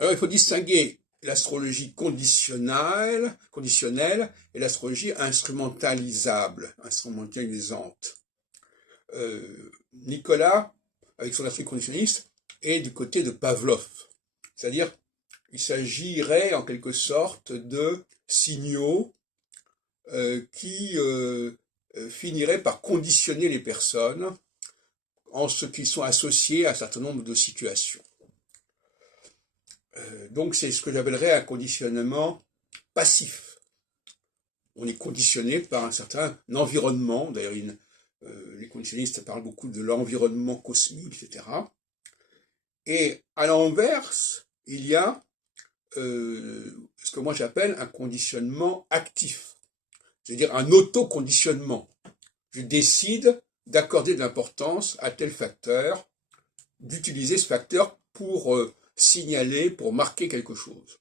Alors, il faut distinguer l'astrologie conditionnelle et l'astrologie instrumentalisante. Nicolas, avec son astrologie conditionniste, est du côté de Pavlov. C'est-à-dire, il s'agirait en quelque sorte de signaux qui finiraient par conditionner les personnes en ce qu'ils sont associés à un certain nombre de situations. Donc c'est ce que j'appellerais un conditionnement passif. On est conditionné par un certain environnement, d'ailleurs les conditionnistes parlent beaucoup de l'environnement cosmique, etc. Et à l'inverse, il y a ce que moi j'appelle un conditionnement actif, c'est-à-dire un autoconditionnement. Je décide d'accorder de l'importance à tel facteur, d'utiliser ce facteur pour signaler, pour marquer quelque chose.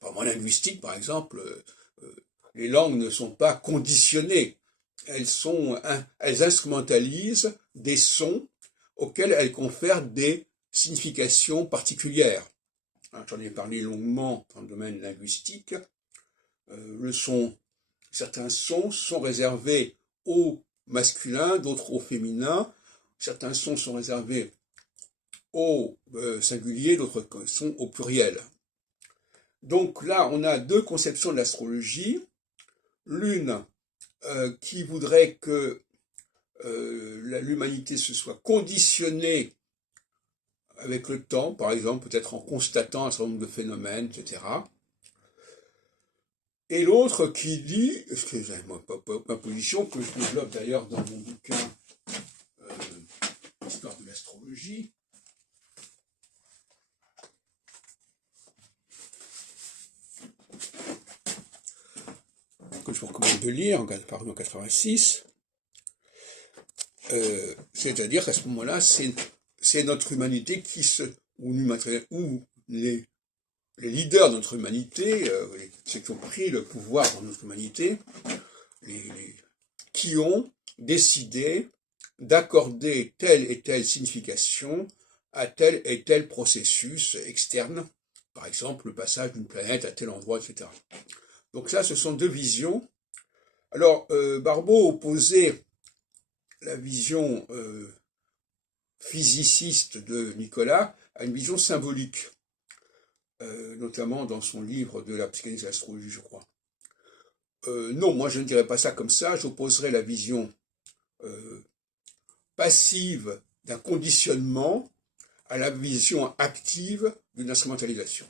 En linguistique, par exemple, les langues ne sont pas conditionnées. Elles instrumentalisent des sons auxquels elles confèrent des significations particulières. J'en ai parlé longuement dans le domaine linguistique. Certains sons sont réservés au masculin, d'autres au féminin. Certains sons sont réservés au singulier, d'autres sont au pluriel. Donc là, on a deux conceptions de l'astrologie. L'une qui voudrait que l'humanité se soit conditionnée avec le temps, par exemple, peut-être en constatant un certain nombre de phénomènes, etc. Et l'autre qui dit, excusez ma position, que je développe d'ailleurs dans mon bouquin Histoire de l'astrologie, que je vous recommande de lire, paru en 86, c'est-à-dire qu'à ce moment-là, c'est notre humanité où les leaders de notre humanité, ceux qui ont pris le pouvoir dans notre humanité, qui ont décidé d'accorder telle et telle signification à tel et tel processus externe, par exemple le passage d'une planète à tel endroit, etc. Donc ça, ce sont deux visions. Alors, Barbault opposait la vision physiciste de Nicolas à une vision symbolique, notamment dans son livre de la psychanalyse et l'astrologie, je crois. Non, moi je ne dirais pas ça comme ça, j'opposerais la vision passive d'un conditionnement à la vision active d'une instrumentalisation.